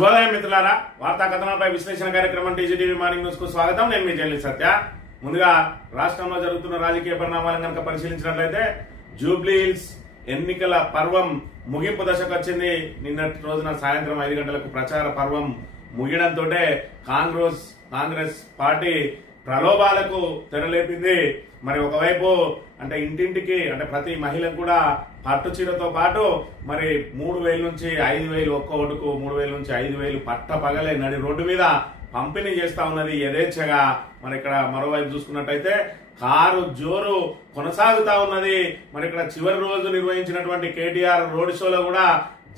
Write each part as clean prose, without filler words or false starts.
శుభోదయం మిత్రులారా, వార్తా కథనాలపై విశ్లేషణ కార్యక్రమం టీజీటీవీ మార్నింగ్ న్యూస్ కు స్వాగతం. నేను మీ జర్నలిస్ట్ సత్య. ముందుగా రాష్ట్రంలో జరుగుతున్న రాజకీయ పరిణామాలను కనుక పరిశీలించినట్లయితే జూబ్లీ హిల్స్ ఎన్నికల పర్వం ముగింపు దశకు వచ్చింది. నిన్నటి రోజున సాయంత్రం 5 గంటలకు ప్రచార పర్వం ముగియడంతో కాంగ్రెస్ పార్టీ ప్రలోభాలకు తెరలేపింది. మరి ఒకవైపు అంటే ఇంటింటికి అంటే ప్రతి మహిళకు కూడా పట్టు చీరతో పాటు మరి 3,000 నుంచి 5,000 ఒక్క ఓటుకు 3,000 నుంచి 5,000 పట్ట పగలే నడి రోడ్డు మీద పంపిణీ చేస్తా ఉన్నది యథేచ్ఛగా. మరి ఇక్కడ మరోవైపు చూసుకున్నట్టయితే కారు జోరు కొనసాగుతా ఉన్నది. మరి ఇక్కడ చివరి రోజు నిర్వహించినటువంటి కేటీఆర్ రోడ్ షోలో కూడా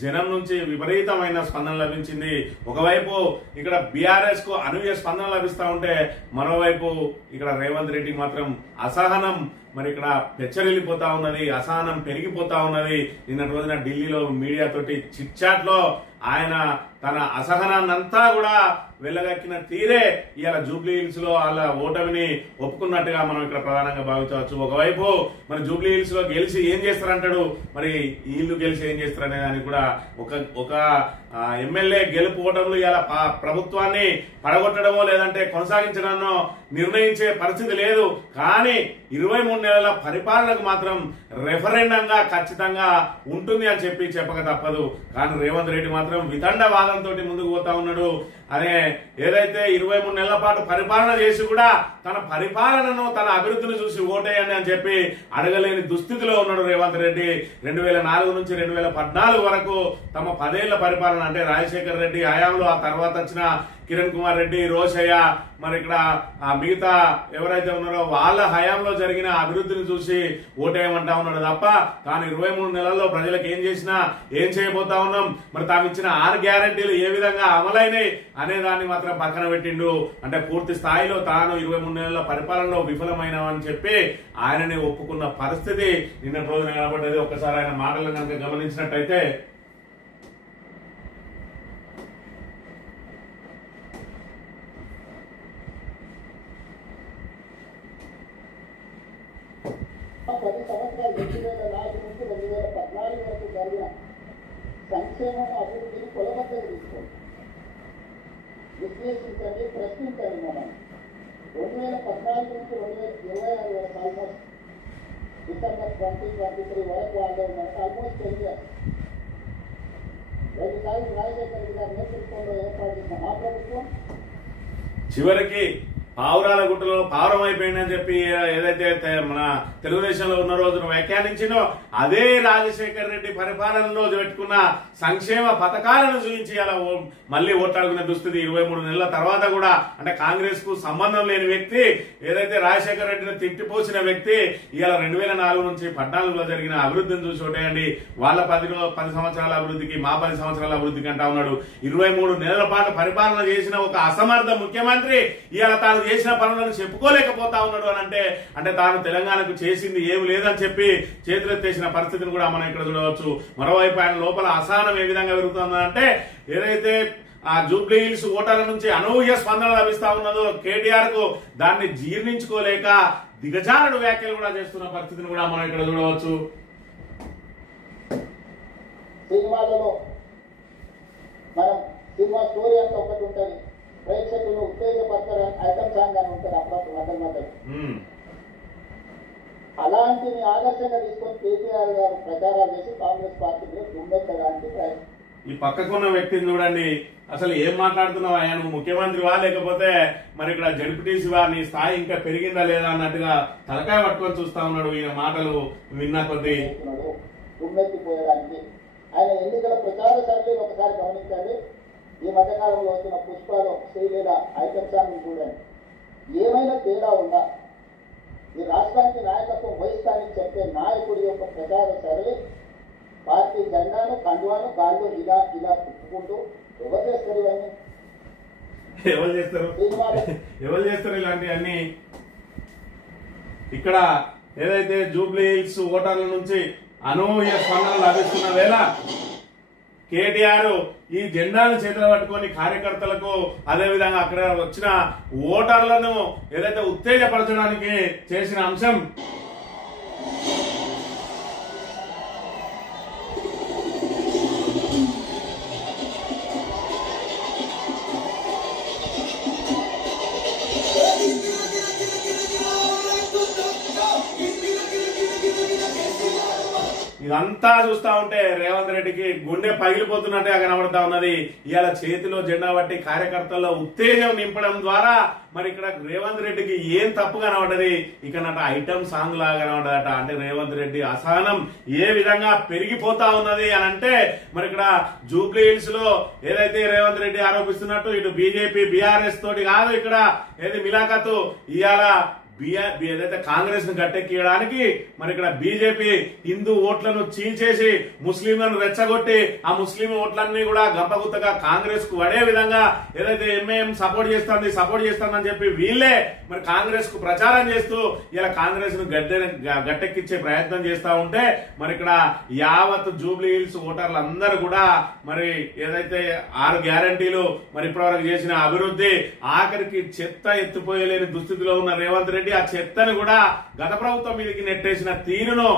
జనం నుంచి విపరీతమైన స్పందన లభించింది. ఒకవైపు ఇక్కడ బీఆర్ఎస్ కు అనూహ్య స్పందన లభిస్తా ఉంటే మరోవైపు ఇక్కడ రేవంత్ రెడ్డి మాత్రం అసహనం మరి ఇక్కడ పెచ్చరిల్లిపోతా ఉన్నది, అసహనం పెరిగిపోతా ఉన్నది. నిన్నటి రోజున ఢిల్లీలో మీడియా తోటి చిట్ చాట్ లో ఆయన తన అసహనాన్నంతా కూడా వెళ్ళగక్కిన తీరే ఇవాళ జూబ్లీ హిల్స్ లో వాళ్ళ ఓటమిని ఒప్పుకున్నట్టుగా మనం ఇక్కడ ప్రధానంగా భావించవచ్చు. ఒకవైపు మరి జూబ్లీ హిల్స్ లో గెలిచి ఏం చేస్తారంటాడు, మరి వీళ్ళు గెలిచి ఏం చేస్తారనే దానికి కూడా ఒక ఎమ్మెల్యే గెలుపు ఓటములు ఇవాళ ప్రభుత్వాన్ని పడగొట్టడమో లేదంటే కొనసాగించడానో నిర్ణయించే పరిస్థితి లేదు. కానీ 23 నెలల పరిపాలనకు మాత్రం రెఫరెండంగా ఖచ్చితంగా ఉంటుంది అని చెప్పక తప్పదు. కానీ రేవంత్ రెడ్డి మాత్రం వితండ వాదంతో ముందుకు పోతా ఉన్నాడు. అదే ఏదైతే 23 నెలల పాటు పరిపాలన చేసి కూడా తన పరిపాలనను తన అభివృద్ధిని చూసి ఓటేయండి అని చెప్పి అడగలేని దుస్థితిలో ఉన్నాడు రేవంత్ రెడ్డి. 2004 నుంచి 2014 వరకు తమ 10 ఏళ్ల పరిపాలన అంటే రాజశేఖర్ రెడ్డి హయాంలో, ఆ తర్వాత వచ్చిన కిరణ్ కుమార్ రెడ్డి, రోషయ్య, మరి ఇక్కడ మిగతా ఎవరైతే ఉన్నారో వాళ్ళ హయాంలో జరిగిన అభివృద్ధిని చూసి ఓటేయమంటా ఉన్నాడు తప్ప తాను 23 నెలల్లో ప్రజలకు ఏం చేసినా ఏం చేయబోతా ఉన్నాం, మరి తాము ఇచ్చిన 6 గ్యారంటీలు ఏ విధంగా అమలైనాయి అనే దాన్ని మాత్రం పక్కన పెట్టిండు. అంటే పూర్తి స్థాయిలో తాను 23 నెలల పరిపాలనలో విఫలమైనామని చెప్పి ఆయనని ఒప్పుకున్న పరిస్థితి నిన్న రోజున కనబడ్డది. ఒక్కసారి ఆయన మాటలను కనుక గమనించినట్టయితే పది సంవత్సరాలు 2004 నుంచి 2014 వరకు జరిగిన సంక్షేమం అభివృద్ధిని కొలబద్దలు తీసుకోండి, విశ్లేషించండి, ప్రశ్నించండి. మనం 2014 నుంచి 2026 వరకు ఆల్మోస్ట్ డిసెంబర్ 2023 వరకు వాళ్ళు మనకు ఆల్మోస్ట్ 10 years. 2 సార్లు రాజశేఖర రెడ్డి గారి నేతృత్వంలో ఏర్పాటు చేసిన మా ప్రభుత్వం చివరికి పావురాల గుట్టలో పావురం అయిపోయిందని చెప్పి ఏదైతే మన తెలుగుదేశంలో ఉన్న రోజున వ్యాఖ్యానించిందో అదే రాజశేఖర్ రెడ్డి పరిపాలనలో పెట్టుకున్న సంక్షేమ పథకాలను చూపించి అలా మళ్లీ ఓట్లాడుకునే దుస్థితి 23 నెలల తర్వాత కూడా. అంటే కాంగ్రెస్ కు సంబంధం లేని వ్యక్తి, ఏదైతే రాజశేఖర్ రెడ్డిని తిట్టిపోసిన వ్యక్తి ఇవాళ 2004 నుంచి 2014లో జరిగిన అభివృద్ధిని చూసి ఓటేయండి, వాళ్ళ 10 సంవత్సరాల అభివృద్ధికి మా 10 సంవత్సరాల అభివృద్ధికి అంటా ఉన్నాడు. 23 నెలల పాటు పరిపాలన చేసిన ఒక అసమర్థ ముఖ్యమంత్రి ఇవాళ తాను చేసిన పనులను చెప్పుకోలేకపోతా ఉన్నాడు అని అంటే తాను తెలంగాణకు చేసింది ఏమి లేదని చెప్పి చేతులెత్తేసిన పరిస్థితిని కూడా మనం ఇక్కడ చూడవచ్చు. మరోవైపు ఆయన లోపల అసహనం ఏ విధంగా పెరుగుతుందంటే ఏదైతే ఆ జూబ్లీ హిల్స్ ఓటర్ల నుంచి అనూహ్య స్పందన లభిస్తా ఉన్నదో కేటీఆర్ కు దాన్ని జీర్ణించుకోలేక దిగజారుడు వ్యాఖ్యలు కూడా చేస్తున్న పరిస్థితిని కూడా మనం ఇక్కడ చూడవచ్చు. సినిమాలలో మనం సినిమా స్టోరీ అంతా ఒకటి ఉంటుంది, ప్రేక్షకులను ఉత్తేజపరచడానికి ఐటమ్ సాంగ్ అని ఉంటుంది అప్పుడప్పుడు మధ్య. అలాంటిని ఆదర్శంగా తీసుకొని కేసీఆర్ గారు ప్రచారాలు చేసి కాంగ్రెస్ పార్టీని దుమ్మెత్తడానికి ప్రయత్నం. ఈ పక్కకున్న వ్యక్తిని చూడండి, అసలు ఏం మాట్లాడుతున్నావు, ఆయన ముఖ్యమంత్రివా లేకపోతే మరి ఇక్కడ జడ్పీటీసీ నీ స్థాయి ఇంకా పెరిగిందా లేదా అన్నట్టుగా తలకాయ పట్టుకొని చూస్తా ఉన్నాడు. ఈయన మాటలు విన్నా కొద్దీ దుమ్మెత్తిపోయడానికి ఆయన ఎన్నికల ప్రచార సర్వేలు ఒకసారి గమనించండి. ఈ మధ్యకాలంలో వచ్చిన పుష్పాలు శ్రీలీల ఐటమ్ సాంగ్ చూడండి, ఏమైనా తేడా ఉందా? ఈ రాష్ట్రానికి నాయకత్వం వహిస్తానని చెప్పే నాయకుడి యొక్క ప్రచార సర్వే పార్టీ జెండాను కండువాను గాల్లో ఇలా తిప్పుకుంటూ ఎవరు చేస్తారు ఇవన్నీ? ఎవరు చేస్తారు ఇలాంటివన్నీ? ఇక్కడ ఏదైతే జూబ్లీ హిల్స్ ఓటర్ల నుంచి అనూహ్య స్పందన లభిస్తున్న వేళ కేటీఆర్ ఈ జెండాను చేతులు పట్టుకొని కార్యకర్తలకు అదేవిధంగా అక్కడ వచ్చిన ఓటర్లను ఏదైతే ఉత్తేజపరచడానికి చేసిన అంశం ఇదంతా చూస్తా ఉంటే రేవంత్ రెడ్డికి గుండె పగిలిపోతున్నట్టుగా కనబడతా ఉన్నది. ఇవాళ చేతిలో జెండా పట్టి కార్యకర్తల్లో ఉత్తేజం నింపడం ద్వారా మరి ఇక్కడ రేవంత్ రెడ్డికి ఏం తప్పు కనబడ్డది, ఇక ఐటమ్ సాంగ్ లాగా కనబడ్డదట. అంటే రేవంత్ రెడ్డి అసహనం ఏ విధంగా పెరిగిపోతా ఉన్నది అని అంటే మరి ఇక్కడ జూబ్లీ హిల్స్ లో ఏదైతే రేవంత్ రెడ్డి ఆరోపిస్తున్నట్టు ఇటు బీజేపీ బీఆర్ఎస్ తోటి కాదు ఇక్కడ ఏది మిలాఖతు, ఇవాళ ఏదైతే కాంగ్రెస్ ను గట్టెక్కియడానికి మరి ఇక్కడ బీజేపీ హిందూ ఓట్లను చీల్చేసి ముస్లింలను రెచ్చగొట్టి ఆ ముస్లిం ఓట్లన్నీ కూడా గంపగుత్తగా కాంగ్రెస్ కు పడే విధంగా ఏదైతే ఎంఐఎం సపోర్ట్ చేస్తుందని చెప్పి వీళ్ళే మరి కాంగ్రెస్ కు ప్రచారం చేస్తూ ఇలా కాంగ్రెస్ ను గట్టెక్కిచ్చే ప్రయత్నం చేస్తా ఉంటే మరి ఇక్కడ యావత్ జూబ్లీ హిల్స్ ఓటర్లు అందరూ కూడా మరి ఏదైతే 6 గ్యారంటీలు మరి ఇప్పటివరకు చేసిన అభివృద్ధి ఆఖరికి చెత్త ఎత్తిపోయలేని దుస్థితిలో ఉన్న రేవంత్ రెడ్డి ఆ చెత్తను కూడా గత ప్రభుత్వం మీదకి నెట్టేసిన తీరును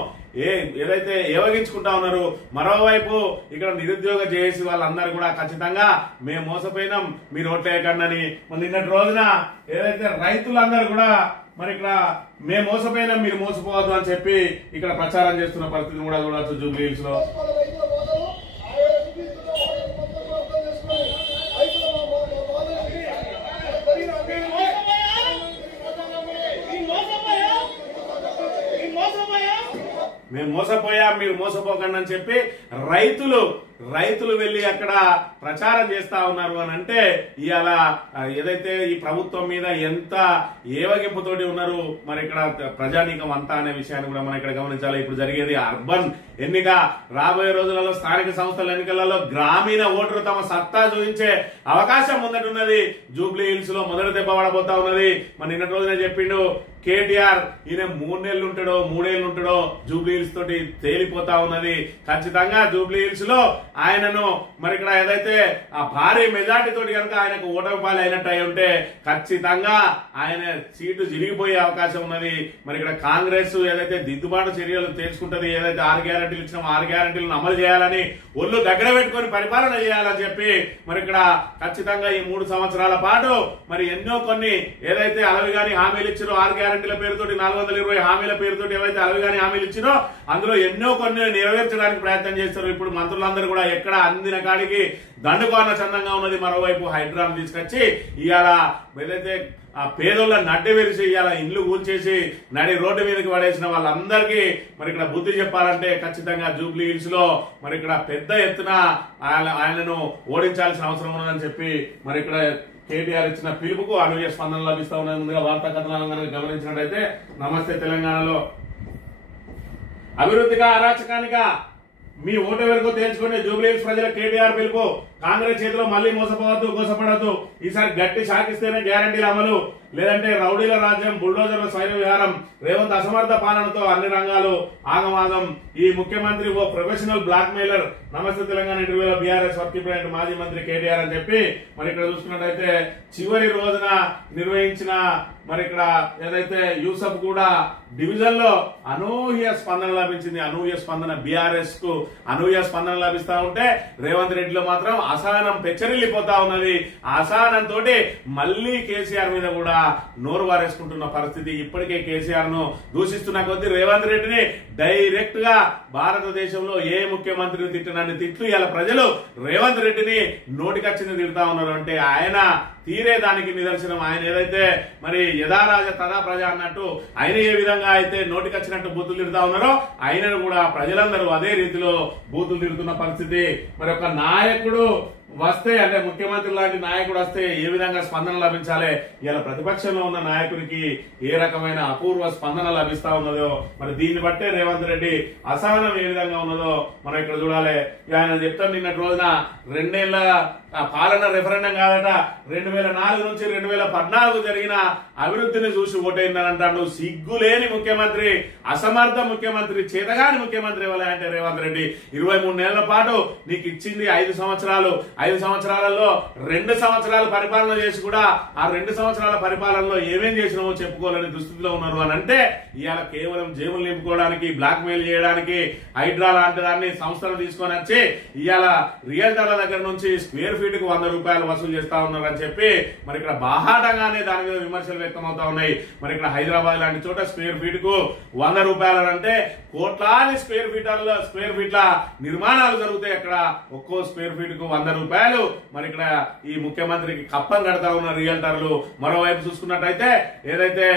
ఏదైతే ఏవగించుకుంటా ఉన్నారు. మరోవైపు ఇక్కడ నిరుద్యోగ జేఏసీ వాళ్ళందరూ కూడా ఖచ్చితంగా మేము మోసపోయినాం మీరు ఓట్లేయకండి నిన్నటి రోజున ఏదైతే రైతులందరూ కూడా మరి ఇక్కడ మేము మోసపోయినాం మీరు మోసపోవద్దు అని చెప్పి ఇక్కడ ప్రచారం చేస్తున్న పరిస్థితిని కూడా చూడవచ్చు జూబ్లీ హిల్స్ లో. మేము మోసపోయా మీరు మోసపోకండి అని చెప్పి రైతులు వెళ్లి అక్కడ ప్రచారం చేస్తా ఉన్నారు అని అంటే ఇవాళ ఏదైతే ఈ ప్రభుత్వం మీద ఎంత ఏవగింపుతోటి ఉన్నారు మరి ఇక్కడ ప్రజానీకం అంతా అనే విషయాన్ని కూడా మనం ఇక్కడ గమనించాలి. ఇప్పుడు జరిగేది అర్బన్ ఎన్నిక, రాబోయే రోజులలో స్థానిక సంస్థల ఎన్నికలలో గ్రామీణ ఓటరు తమ సత్తా చూపించే అవకాశం ముందటున్నది. జూబ్లీ హిల్స్ లో మొదటి దెబ్బ పడబోతా ఉన్నది. మరి నిన్నటి రోజునే చెప్పిండు కేటీఆర్ ఈయన 3 నెలలు ఉంటాడో 3 ఏళ్ళు ఉంటాడో జూబ్లీ హిల్స్ తోటి తేలిపోతా ఉన్నది. ఖచ్చితంగా జూబ్లీ హిల్స్ లో ఆయనను మరి ఇక్కడ ఏదైతే ఆ భారీ మెజార్టీ తోటి కనుక ఆయనకు ఓటమి పాలు అయినట్టు అయి ఉంటే ఖచ్చితంగా ఆయన సీటు జరిగిపోయే అవకాశం ఉన్నది. మరి ఇక్కడ కాంగ్రెస్ ఏదైతే దిద్దుబాటు చర్యలు తీసుకుంటది, ఏదైతే 6 గ్యారంటీలు ఇచ్చినా 6 గ్యారంటీలను అమలు చేయాలని ఒళ్ళు దగ్గర పెట్టుకుని పరిపాలన చేయాలని చెప్పి మరి ఇక్కడ ఖచ్చితంగా ఈ 3 సంవత్సరాల పాటు మరి ఎన్నో కొన్ని ఏదైతే అలవిగాని హామీలు ఇచ్చారో 6 గ్యారంటీల పేరుతోటి 420 హామీల పేరుతోటి ఏవైతే అలవిగాని హామీలు ఇచ్చినో అందులో ఎన్నో కొన్ని నెరవేర్చడానికి ప్రయత్నం చేస్తారు. ఇప్పుడు మంత్రులందరూ కూడా ఎక్కడ అందిన కాడికి దండుకోన చందంగా ఉన్నది. మరోవైపు హైడ్రాను తీసుకొచ్చి ఇవాళ ఏదైతే ఆ పేదోళ్ళ నడ్డి విరిచి ఇవాళ ఇండ్లు కూల్చేసి నడి రోడ్డు మీదకి పడేసిన వాళ్ళందరికీ మరి ఇక్కడ బుద్ధి చెప్పాలంటే ఖచ్చితంగా జూబ్లీ హిల్స్ లో మరి ఇక్కడ పెద్ద ఎత్తున ఆయనను ఓడించాల్సిన అవసరం ఉన్నదని చెప్పి మరి ఇక్కడ కేటీఆర్ ఇచ్చిన పిలుపుకు అనూహ్య స్పందన లభిస్తా ఉన్నది. ముందుగా వార్తా కథనాలను గమనించినట్లయితే నమస్తే తెలంగాణలో అభివృద్ధిగా అరాచకానిగా మీ ఓటు వరకు తేల్చుకునే జూబ్లీ హిల్స్ ప్రజల కేటీఆర్ పిలుపు. కాంగ్రెస్ చేతిలో మళ్లీ మోసపోవద్దు, గోసపడద్దు. ఈసారి గట్టి షాకిస్తేనే గ్యారంటీల అమలు, లేదంటే రౌడీల రాజ్యం, బుల్డోజర్ల స్వైర విహారం. రేవంత్ అసమర్థ పాలనతో అన్ని రంగాలు ఆగమాగం. ఈ ముఖ్యమంత్రి ఓ ప్రొఫెషనల్ బ్లాక్ మెయిలర్. నమస్తే తెలంగాణ ఇంటర్వ్యూలో బీఆర్ఎస్ వర్కింగ్ ప్రెసిడెంట్ మాజీ మంత్రి కేటీఆర్ అని చెప్పి మరి ఇక్కడ చూసుకున్నట్టయితే చివరి రోజున నిర్వహించిన మరి ఇక్కడ ఏదైతే యూసఫ్ కూడా డివిజన్ లో అనూహ్య స్పందన లభించింది. అనూహ్య స్పందన బీఆర్ఎస్ కు అనూహ్య స్పందన లభిస్తా ఉంటే రేవంత్ రెడ్డిలో మాత్రం అసహనం పెచ్చరిల్లిపోతా ఉన్నది. ఆ అసహనంతో మళ్లీ కేసీఆర్ మీద కూడా నోరు వారేసుకుంటున్న పరిస్థితి. ఇప్పటికే కేసీఆర్ ను దూషిస్తున్న కొద్దీ రేవంత్ రెడ్డిని డైరెక్ట్ గా భారతదేశంలో ఏ ముఖ్యమంత్రిని తిట్టినన్ని తిట్లు ఇలా ప్రజలు రేవంత్ రెడ్డిని నోటికొచ్చింది తిడతా ఉన్నారు. అంటే ఆయన తీరే దానికి నిదర్శనం. ఆయన ఏదైతే మరి యథారాజ తదా ప్రజ అన్నట్టు ఆయన ఏ విధంగా అయితే నోటికొచ్చినట్టు బూతులు తిడుతా ఉన్నారో ఆయనను కూడా ప్రజలందరూ అదే రీతిలో బూతులు తిడుతున్న పరిస్థితి. మరి ఒక నాయకుడు వస్తే అంటే ముఖ్యమంత్రి లాంటి నాయకుడు వస్తే ఏ విధంగా స్పందన లభించాలి, ఇలా ప్రతిపక్షంలో ఉన్న నాయకుడికి ఏ రకమైన అపూర్వ స్పందన లభిస్తా ఉన్నదో మరి దీన్ని బట్టే రేవంత్ రెడ్డి అసహనం ఏ విధంగా ఉన్నదో మనం ఇక్కడ చూడాలి. ఆయన చెప్తాం నిన్నటి రోజున 2 ఏళ్ల పాలన రెఫరెండం కాదట, 2004 నుంచి 2014 జరిగిన అభివృద్ధిని చూసి ఓటైందని అంటాడు. సిగ్గులేని ముఖ్యమంత్రి, అసమర్థ ముఖ్యమంత్రి, చేతగాని ముఖ్యమంత్రి ఎవరు అంటే రేవంత్ రెడ్డి. 23 నెలల పాటు నీకు ఇచ్చింది 5 సంవత్సరాలు. 5 సంవత్సరాలలో 2 సంవత్సరాలు పరిపాలన చేసి కూడా ఆ 2 సంవత్సరాల పరిపాలనలో ఏమేం చేసినామో చెప్పుకోవాలని దుస్థితిలో ఉన్నారు అని అంటే ఇవాళ కేవలం జేబులు నింపుకోవడానికి బ్లాక్ మెయిల్ చేయడానికి హైడ్రా లాంటి దాన్ని సంస్థలు తీసుకొని వచ్చి ఇవాళ రియల్టర్ల దగ్గర నుంచి స్క్వేర్ ఫీట్ కు 100 రూపాయలు వసూలు చేస్తా ఉన్నారు అని చెప్పి మరి ఇక్కడ బాహాటంగానే దాని మీద విమర్శలు వ్యక్తం అవుతా ఉన్నాయి. మరి ఇక్కడ హైదరాబాద్ లాంటి చోట స్క్వేర్ ఫీట్ కు 100 రూపాయలు అంటే కోట్లాది స్క్వేర్ ఫీట్ల నిర్మాణాలు జరుగుతాయి. అక్కడ ఒక్కో స్క్వేర్ ఫీట్ కు 100 రూపాయలు. మరి ఇక్కడ ఈ ముఖ్యమంత్రికి కప్పం కడతా ఉన్న రియల్టర్లు. మరోవైపు చూసుకున్నట్టయితే ఏదైతే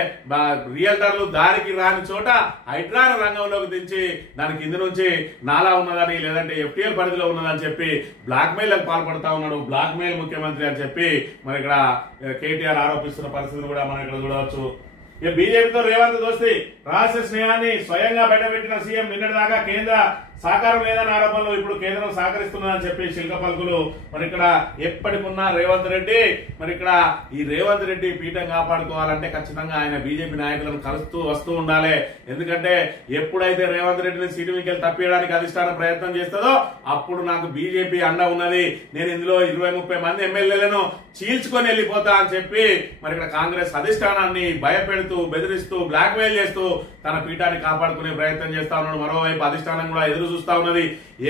రియల్టర్లు దారికి రాని చోట హైడ్రాను రంగంలోకి దించి దాని కింద నుంచి నాలా ఉన్నదని లేదంటే ఎఫ్టీఎల్ పరిధిలో ఉన్నదని చెప్పి బ్లాక్ మెయిల్ పాల్పడతా ఉన్నాడు. బ్లాక్ మెయిల్ ముఖ్యమంత్రి అని చెప్పి మరి ఇక్కడ కేటీఆర్ ఆరోపిస్తున్న పరిస్థితులు కూడా మనం ఇక్కడ చూడవచ్చు. ఇక బీజేపీతో రేవంత్ దోస్తి రహస్య స్నేహాన్ని స్వయంగా బయటపెట్టిన సీఎం నిన్నటిదాకా కేంద్ర సహకారం లేదని ఆరోపణలు ఇప్పుడు కేంద్రం సహకరిస్తుందని చెప్పి శిల్క పలుకులు. మరి ఇక్కడ ఎప్పటికున్నా రేవంత్ రెడ్డి మరి ఇక్కడ ఈ రేవంత్ రెడ్డి పీఠం కాపాడుకోవాలంటే ఖచ్చితంగా ఆయన బీజేపీ నాయకులను కలుస్తూ వస్తూ ఉండాలి. ఎందుకంటే ఎప్పుడైతే రేవంత్ రెడ్డిని సీటు మీకెళ్ళి తప్పియడానికి అధిష్టానం ప్రయత్నం చేస్తుందో అప్పుడు నాకు బీజేపీ అండ ఉన్నది, నేను ఇందులో 20-30 మంది ఎమ్మెల్యేలను చీల్చుకొని వెళ్ళిపోతా అని చెప్పి మరి ఇక్కడ కాంగ్రెస్ అధిష్టానాన్ని భయపెడుతూ బెదిరిస్తూ బ్లాక్ మెయిల్ చేస్తూ తన పీఠాన్ని కాపాడుకునే ప్రయత్నం చేస్తా ఉన్నాడు. మరోవైపు అధిష్టానం కూడా ఎదురు చూస్తా ఉన్నది.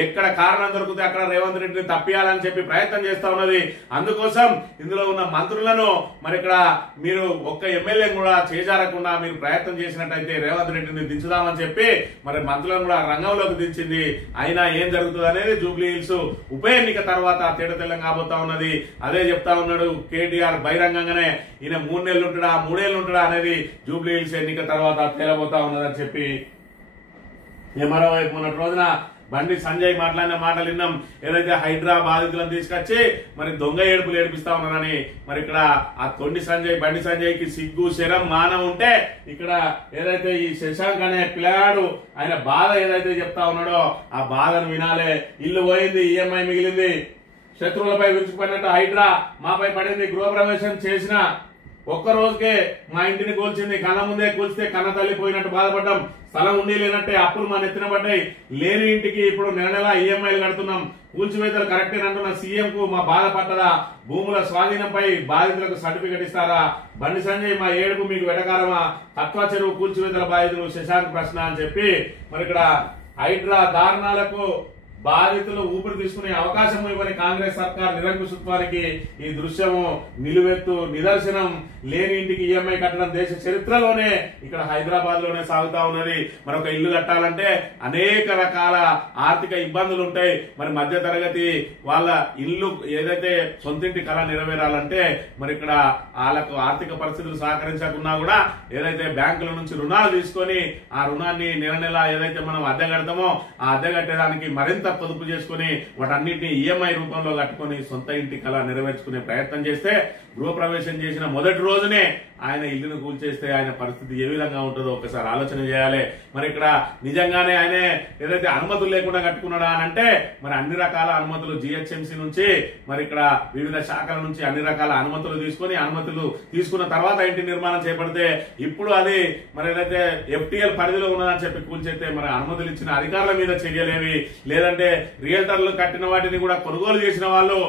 ఎక్కడ కారణం దొరికితే అక్కడ రేవంత్ రెడ్డిని తప్పియాలని చెప్పి ప్రయత్నం చేస్తా ఉన్నది. అందుకోసం ఇందులో ఉన్న మంత్రులను మరి ఇక్కడ మీరు ఒక్క ఎమ్మెల్యే కూడా చేజారకుండా మీరు ప్రయత్నం చేసినట్టయితే రేవంత్ రెడ్డిని దించుదామని చెప్పి మరి మంత్రులను కూడా రంగంలోకి దించింది. అయినా ఏం జరుగుతుంది అనేది జూబ్లీ హిల్స్ ఉప ఎన్నిక తర్వాత తేటతెల్లం కాబోతా ఉన్నది. అదే చెప్తా ఉన్నాడు కేటీఆర్ బహిరంగంగానే. ఈయన 3 నెలలు ఉంటాడా 3 ఏళ్ళు ఉంటాడా అనేది జూబ్లీ హిల్స్ ఎన్నిక తర్వాత తేలబోతా ఉన్నదని చెప్పి మరోవైపు మొన్నటి రోజున బండి సంజయ్ మాట్లాడిన మాటలు విన్నాం. ఏదైతే హైడ్రా బాధితులను తీసుకొచ్చి మరి దొంగ ఏడుపులు ఏడిపిస్తా ఉన్నారని. మరి ఇక్కడ ఆ బండి సంజయ్ కి సిగ్గు శరం మానం ఉంటే ఇక్కడ ఏదైతే ఈ శశాంక్ అనే పిల్లగాడు ఆయన బాధ ఏదైతే చెప్తా ఉన్నాడో ఆ బాధను వినాలే. ఇల్లు పోయింది, ఈఎంఐ మిగిలింది, శత్రువులపై విరుచుకుపడినట్టు హైడ్రా మాపై పడింది, గృహప్రవేశం చేసిన ఒక్క రోజుకే మా ఇంటిని కూల్చింది, కళ్ళ ముందే కూల్చితే కన్న తల్లి పోయినట్టు బాధపడ్డాం, స్థలం ఉండి లేనట్టే అప్పులు మా నెత్తిన పడ్డాయి, లేని ఇంటికి ఇప్పుడు నెల ఈఎంఐలు కడుతున్నాం, కూల్చివేతలు కరెక్టేనంటున్న సీఎం కు మా బాధ పట్టదా, భూముల స్వాధీనంపై బాధితులకు సర్టిఫికెట్ ఇస్తారా, బండి సంజయ్ మా ఏడుపు మీకు వెటకారమా, తత్వ చెరువు కూల్చివేతల బాధితులు శశాంక్ ప్రశ్న అని చెప్పి మరి ఇక్కడ హైడ్రా దారుణాలకు బాధితులు ఊపిరి తీసుకునే అవకాశం ఇవ్వని కాంగ్రెస్ సర్కార్ నిరంకుశత్వానికి ఈ దృశ్యము నిలువెత్తు నిదర్శనం. లేని ఇంటికి ఈఎంఐ కట్టడం దేశ చరిత్రలోనే ఇక్కడ హైదరాబాద్ లోనే సాగుతా ఉన్నది. మరొక ఇల్లు కట్టాలంటే అనేక రకాల ఆర్థిక ఇబ్బందులు ఉంటాయి. మరి మధ్య తరగతి వాళ్ళ ఇల్లు ఏదైతే సొంతింటి కళ నెరవేరాలంటే మరి ఇక్కడ వాళ్ళకు ఆర్థిక పరిస్థితులు సహకరించకున్నా కూడా ఏదైతే బ్యాంకుల నుంచి రుణాలు తీసుకొని ఆ రుణాన్ని నెల ఏదైతే మనం అద్దె కడతామో ఆ అద్దె కట్టడానికి మరింత పొదుపు చేసుకుని వాటన్నిటిని ఈఎంఐ రూపంలో కట్టుకుని సొంత ఇంటి కళ నెరవేర్చుకునే ప్రయత్నం చేస్తే గృహప్రవేశం చేసిన మొదటి రోజునే ఆయన ఇల్లును కూల్చేస్తే ఆయన పరిస్థితి ఏ విధంగా ఉంటుందో ఒకసారి ఆలోచన చేయాలి. మరి ఇక్కడ నిజంగానే ఆయన ఏదైతే అనుమతులు లేకుండా కట్టుకున్నాడా అని అంటే మరి అన్ని రకాల అనుమతులు జిహెచ్ఎంసీ నుంచి మరి ఇక్కడ వివిధ శాఖల నుంచి అన్ని రకాల అనుమతులు తీసుకున్న తర్వాత ఇంటి నిర్మాణం చేపడితే ఇప్పుడు అది మరి ఏదైతే ఎఫ్టీఎల్ పరిధిలో ఉన్నదని చెప్పి కూల్చేస్తే మరి అనుమతులు ఇచ్చిన అధికారుల మీద చర్యలేవి, లేదంటే రియల్టర్లు కట్టిన వాటిని కూడా కొనుగోలు చేసిన వాళ్ళు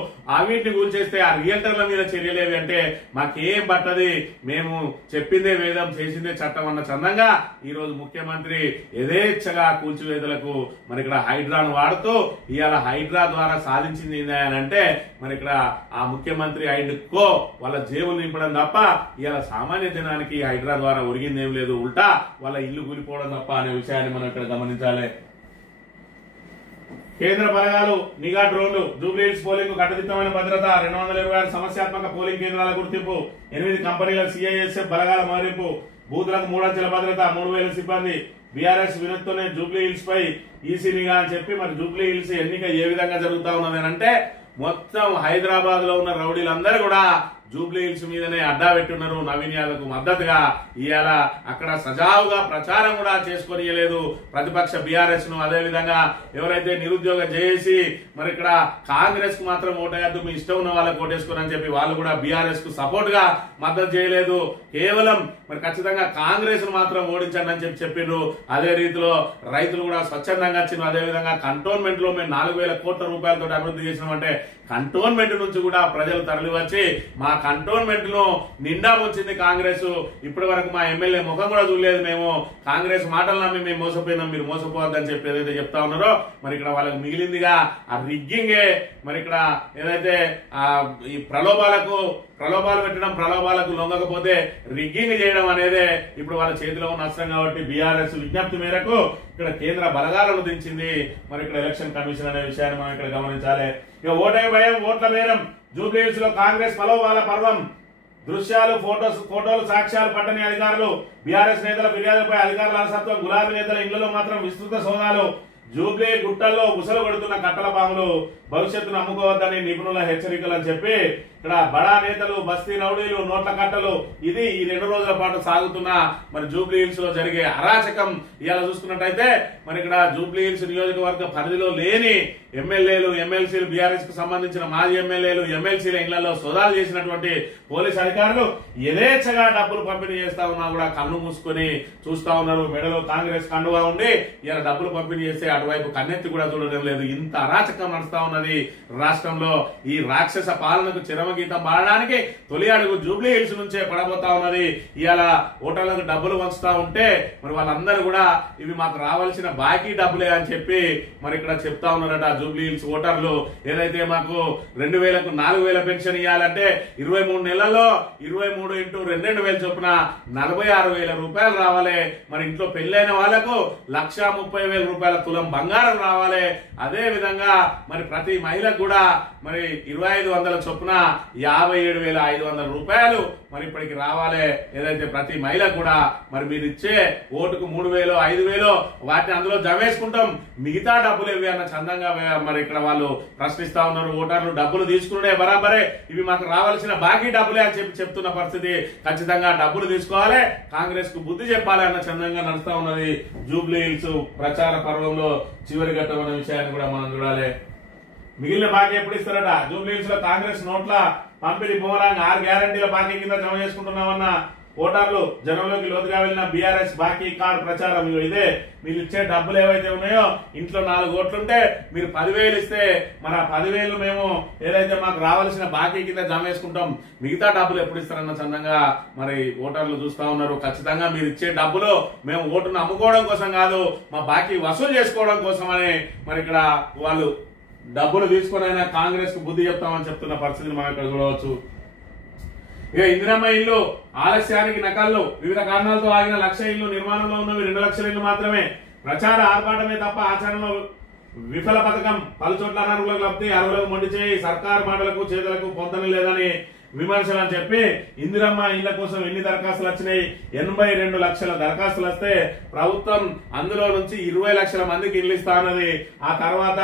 వీటిని కూల్చేస్తే ఆ రియల్టర్ల మీద చర్యలేవి అంటే మాకేం పట్టది, మేము చెప్పిందే వేదం చేసిందే చట్టం అన్న చందంగా ఈ రోజు ముఖ్యమంత్రి యథేచ్ఛగా కూల్చివేతలకు మరి ఇక్కడ హైడ్రాను వాడుతూ ఇవాళ హైడ్రా ద్వారా సాధించింది ఏంటంటే మరి ఇక్కడ ఆ ముఖ్యమంత్రి అండ్ కో వాళ్ళ జేబులు నింపడం తప్ప ఇవాళ సామాన్య జనానికి హైడ్రా ద్వారా ఒరిగింది ఏం లేదు, ఉల్టా వాళ్ళ ఇల్లు కూలిపోవడం తప్ప అనే విషయాన్ని మనం ఇక్కడ గమనించాలి. కేంద్ర బలగాలు నిఘా డ్రోన్లు జూబ్లీ హిల్స్ పోలింగ్ కట్టుదిట్టమైన భద్రత 226 సమస్యాత్మక పోలింగ్ కేంద్రాల గుర్తింపు 8 కంపెనీల సిఐఎస్ఎఫ్ బలగాల మోహరింపు బూతులకు 3 అంచెల భద్రత 3000 సిబ్బంది బీఆర్ఎస్ వినతితోనే జూబ్లీ హిల్స్ పై ఈసీ నిఘా అని చెప్పి మరి జూబ్లీ హిల్స్ ఎన్నిక ఏ విధంగా జరుగుతా ఉన్నది అంటే మొత్తం హైదరాబాద్ లో ఉన్న రౌడీలందరూ కూడా జూబ్లీ హిల్స్ మీదనే అడ్డా పెట్టున్నారు. నవీన్ యాదవ్ కు మద్దతుగా ఇవాళ అక్కడ సజావుగా ప్రచారం కూడా చేసుకోనియలేదు ప్రతిపక్ష బీఆర్ఎస్ ను. అదే విధంగా ఎవరైతే నిరుద్యోగ జేఏసీ మరి ఇక్కడ కాంగ్రెస్ కు మాత్రం ఓటేయద్దు, మీ ఇష్టం ఉన్న వాళ్ళకి ఓటేసుకోరని చెప్పి వాళ్ళు కూడా బీఆర్ఎస్ కు సపోర్ట్ గా మద్దతు చేయలేదు. కేవలం మరి ఖచ్చితంగా కాంగ్రెస్ ను మాత్రం ఓడించండి అని చెప్పిండ్రు. అదే రీతిలో రైతులు కూడా స్వచ్ఛందంగా వచ్చిండ్రు. అదేవిధంగా కంటోన్మెంట్ లో మేము 4,000 కోట్ల రూపాయలతో అభివృద్ధి చేసినామంటే కంటోన్మెంట్ నుంచి కూడా ప్రజలు తరలి వచ్చి మా కంటోన్మెంట్ ను నిండా ముంచింది కాంగ్రెస్. ఇప్పటి వరకు మా ఎమ్మెల్యే ముఖం కూడా చూడలేదు, మేము కాంగ్రెస్ మాటలు నమ్మి మేము మోసపోయినాం, మీరు మోసపోవద్దని చెప్పి ఏదైతే చెప్తా ఉన్నారో మరి ఇక్కడ వాళ్ళకి మిగిలిందిగా ఆ రిగ్గింగే. మరి ఇక్కడ ఏదైతే ఈ ప్రలోభాలు పెట్టడం, ప్రలోభాలకు లొంగకపోతే రిగ్గింగ్ చేయడం అనేది ఇప్పుడు వాళ్ళ చేతిలో ఉన్న అస్త్రం. కాబట్టి బీఆర్ఎస్ విజ్ఞప్తి మేరకు ఇక్కడ కేంద్ర బలగాలను దించింది మరి ఇక్కడ ఎలక్షన్ కమిషన్ అనే విషయాన్ని మనం ఇక్కడ గమనించాలి. ఇక ఓటే భయం, ఓట్ల బేరం, జూబ్లీ హిల్స్ లో కాంగ్రెస్ ప్రలోభాల పర్వం. దృశ్యాలు, ఫోటోలు, సాక్ష్యాలు పట్టని అధికారులు, బీఆర్ఎస్ నేతల ఫిర్యాదుపై అధికారుల అలసత్వం, గులాబీ నేతల ఇళ్లలో మాత్రం విస్తృత సోదాలు, జూబ్లీ గుట్టల్లో ఉసలు కొడుతున్న కట్టల పాములు, భవిష్యత్తును అమ్ముకోవద్దని నిపుణుల హెచ్చరికలు అని చెప్పి ఇక్కడ బడా నేతలు, బస్తీ రౌడీలు, నోట్ల కట్టలు, ఇది ఈ 2 రోజుల పాటు సాగుతున్న మరి జూబ్లీ హిల్స్ లో జరిగే అరాచకం. ఇవాళ చూసుకున్నట్టయితే మరి ఇక్కడ జూబ్లీ హిల్స్ నియోజకవర్గ పరిధిలో లేని ఎమ్మెల్యేలు, ఎమ్మెల్సీలు, బీఆర్ఎస్ కు సంబంధించిన మాజీ ఎమ్మెల్యేలు, ఎమ్మెల్సీల ఇళ్లలో సోదాలు చేసినటువంటి పోలీసు అధికారులు యథేచ్ఛగా డబ్బులు పంపిణీ చేస్తా ఉన్నా కూడా కన్ను మూసుకొని చూస్తా ఉన్నారు. మెడలో కాంగ్రెస్ కండుగా ఉండి ఇలా డబ్బులు పంపిణీ చేస్తే అటువైపు కన్నెత్తి కూడా చూడడం లేదు. ఇంత అరాచకం నడుస్తా ఉన్నది రాష్ట్రంలో. ఈ రాక్షస పాలనకు చిరమగీతం పాడడానికి తొలి అడుగు జూబ్లీ హిల్స్ నుంచే పడబోతా ఉన్నది. ఇవాళ ఓటర్లకు డబ్బులు వంచుతా ఉంటే మరి వాళ్ళందరూ కూడా ఇవి మాకు రావాల్సిన బాకీ డబ్బులే అని చెప్పి మరి ఇక్కడ చెప్తా ఉన్నారట జూబ్లీ హిల్స్ ఓటర్లు. ఏదైతే మాకు 2,000కు 4,000 పెన్షన్ ఇవ్వాలంటే 23 నెలల్లో 23 × 2,000 చొప్పున 46,000 రూపాయలు రావాలి. మరి ఇంట్లో పెళ్లైన వాళ్లకు 1,30,000 రూపాయల తులం బంగారం రావాలి. అదే విధంగా మరి ప్రతి మహిళకు కూడా మరి 2,500 చొప్పున 57,500 రూపాయలు మరి ఇప్పటికి రావాలి. ఏదైతే ప్రతి మహిళ కూడా మరి మీరు ఇచ్చే ఓటుకు 3,000, 5,000 వాటిని అందులో జమేసుకుంటాం, మిగతా డబ్బులు ఇవి అన్న చందంగా మరి ఇక్కడ వాళ్ళు ప్రశ్నిస్తా ఉన్నారు. ఓటర్లు డబ్బులు తీసుకునే బరాబరే, ఇవి మాకు రావాల్సిన బాకీ డబ్బులే అని చెప్పి చెప్తున్న పరిస్థితి. ఖచ్చితంగా డబ్బులు తీసుకోవాలి, కాంగ్రెస్ కు బుద్ధి చెప్పాలి అన్న చందంగా నడుస్తా ఉన్నది జూబ్లీ హిల్స్ ప్రచార పర్వంలో చివరి ఘట్టం అన్న విషయాన్ని కూడా మనం చూడాలి. మిగిలిన బాకీ ఎప్పుడు ఇస్తారట? జూబ్లీ హిల్స్ లో కాంగ్రెస్ నోట్ల పంపిణీ బుమరాంగ్ 6 గ్యారంటీల బాకీ కింద జమ చేసుకుంటున్నామన్న ఓటర్లు, జనంలోకి లోతుగా వెళ్లిన బీఆర్ఎస్ బాకీ కార్డు ప్రచారం. ఇదే మీరు ఇచ్చే డబ్బులు ఏవైతే ఉన్నాయో, ఇంట్లో 4 ఓట్లుంటే మీరు 10,000 ఇస్తే మరి ఆ 10,000 మేము ఏదైతే మాకు రావాల్సిన బాకీ కింద జమ వేసుకుంటాం, మిగతా డబ్బులు ఎప్పుడు ఇస్తారన్న చందంగా మరి ఓటర్లు చూస్తా ఉన్నారు. ఖచ్చితంగా మీరు ఇచ్చే డబ్బులు మేము ఓటును అమ్ముకోవడం కోసం కాదు, మా బాకీ వసూలు చేసుకోవడం కోసం అని మరి ఇక్కడ వాళ్ళు డబ్బులు తీసుకునైనా కాంగ్రెస్ కు బుద్ధి చెప్తామని చెప్తున్న పరిస్థితిని మనం ఇక్కడ చూడవచ్చు. ఇక ఇందిరమ్మ ఇల్లు ఆలస్యానికి నకళ్ళు, వివిధ కారణాలతో ఆగిన 1,00,000 ఇళ్లు, నిర్మాణంలో ఉన్నవి 2,00,000 ఇళ్లు మాత్రమే. ప్రచార ఆర్భాటమే తప్ప ఆచరణలో విఫల పథకం. పలుచోట్ల అనర్హులకు లబ్ధి, అర్హులకు మొండి చేయి, సర్కారు మాటలకు చేతులకు పొందని లేదని విమర్శలు అని చెప్పి ఇందిరమ్మ ఇళ్ల కోసం ఎన్ని దరఖాస్తులు వచ్చినాయి? 82 లక్షల దరఖాస్తులు వస్తే ప్రభుత్వం అందులో నుంచి 20 లక్షల మందికి ఇల్లు ఇస్తా ఉన్నది. ఆ తర్వాత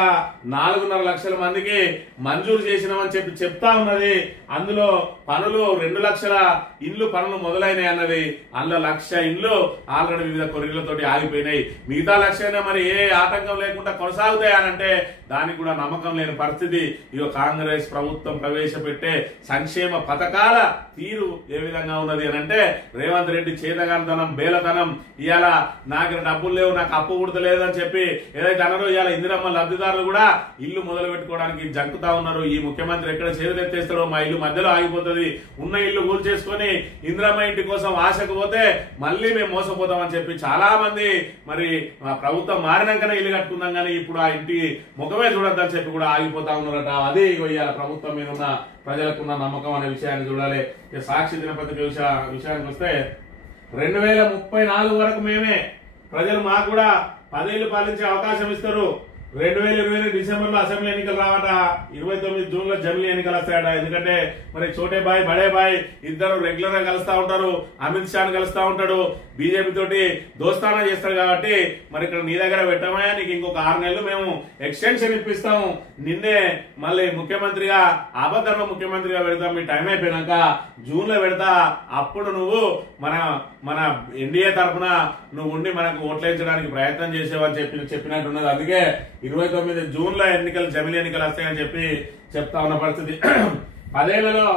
4.5 లక్షల మందికి మంజూరు చేసినామని చెప్పి చెప్తా ఉన్నది. అందులో పనులు 2 లక్షల ఇండ్లు పనులు మొదలైనాయి అన్నది. అందులో 1,00,000 ఇండ్లు ఆల్రెడీ వివిధ కొరీలతోటి ఆగిపోయినాయి. మిగతా 1,00,000 మరి ఏ ఆటంకం లేకుండా కొనసాగుతాయి అనంటే దానికి కూడా నమ్మకం లేని పరిస్థితి. ఇక కాంగ్రెస్ ప్రభుత్వం ప్రవేశపెట్టే సంక్షేమ పథకాల తీరు ఏ విధంగా ఉన్నది అని అంటే, రేవంత్ రెడ్డి చేతగానితనం, బేలతనం. ఇవాళ నాకు డబ్బులు లేవు, నాకు అప్పు పుడతలేదు అని చెప్పి ఏదైతే అన్నారో, ఇవాళ ఇందిరమ్మ లబ్ధిదారులు కూడా ఇల్లు మొదలు పెట్టుకోవడానికి జంకుతా ఉన్నారు. ఈ ముఖ్యమంత్రి ఎక్కడ చేతులెత్తేస్తాడో మా ఇల్లు మధ్యలో ఆగిపోతుంది, ఉన్న ఇల్లు కూల్చేసుకొని ఇందిరమ్మ ఇంటి కోసం ఆశకు పోతే మళ్ళీ మేము మోసపోతామని చెప్పి చాలా మంది మరి ప్రభుత్వం మారినాకనే ఇల్లు కట్టుకుందాం కానీ ఇప్పుడు ఆ ఇంటి ముఖమే చూడొద్దని చెప్పి కూడా ఆగిపోతా ఉన్నారట. అదే ఇవాళ ప్రభుత్వం మీద ఉన్న ప్రజలకున్న నమ్మకం అనే విషయాన్ని చూడాలి. సాక్షి దినపత్రిక విషయానికి వస్తే 2034 వరకు మేమే, ప్రజలు మాకు కూడా 10 ఏళ్లు పాలించే అవకాశం ఇస్తారు. 2020 డిసెంబర్ లో అసెంబ్లీ ఎన్నికలు రావట, 29 జూన్ లో జమిలీ ఎన్నికలు వస్తాయట. ఎందుకంటే మరి చోటే బాయ్ బడే బాయ్ ఇద్దరు రెగ్యులర్ గా కలుస్తా ఉంటారు, అమిత్ షాను కలుస్తా ఉంటాడు, బీజేపీ తోటి దోస్తానా చేస్తారు. కాబట్టి మరి ఇక్కడ నీ దగ్గర పెట్టమా, నీకు ఇంకొక 6 నెలలు మేము ఎక్స్టెన్షన్ ఇప్పిస్తాము, నిన్నే మళ్ళీ ముఖ్యమంత్రిగా ఆపద్ధర్మ ముఖ్యమంత్రిగా పెడతాం, మీ టైం అయిపోయినాక జూన్ లో పెడతా, అప్పుడు నువ్వు మన ఎన్డీఏ తరఫున నువ్వు ఉండి మనకు ఓట్లేయించడానికి ప్రయత్నం చేసేవని చెప్పినట్టున్నది. అందుకే 29 జూన్ లో జమిలీ ఎన్నికలు వస్తాయని చెప్తా ఉన్న పరిస్థితి. 10 ఏళ్లలో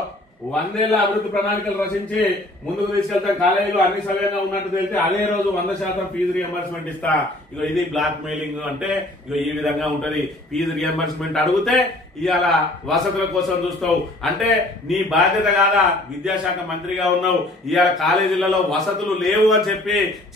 100 ఏళ్ల అభివృద్ధి ప్రణాళికలు రచించి ముందుకు తీసుకెళ్తాం, కాలేజీలో అన్ని సవ్యంగా ఉన్నట్టు తెలిసి అదే రోజు 100% ఫీజు రియంబర్స్మెంట్ ఇస్తా. ఇక ఇది బ్లాక్ మెయిలింగ్ అంటే ఇక ఈ విధంగా ఉంటది. ఫీజు రియంబర్స్మెంట్ అడిగితే ఇవాళ వసతుల కోసం చూస్తావు అంటే నీ బాధ్యత కాదా? విద్యాశాఖ మంత్రిగా ఉన్నావు, ఇవాళ కాలేజీలలో వసతులు లేవు అని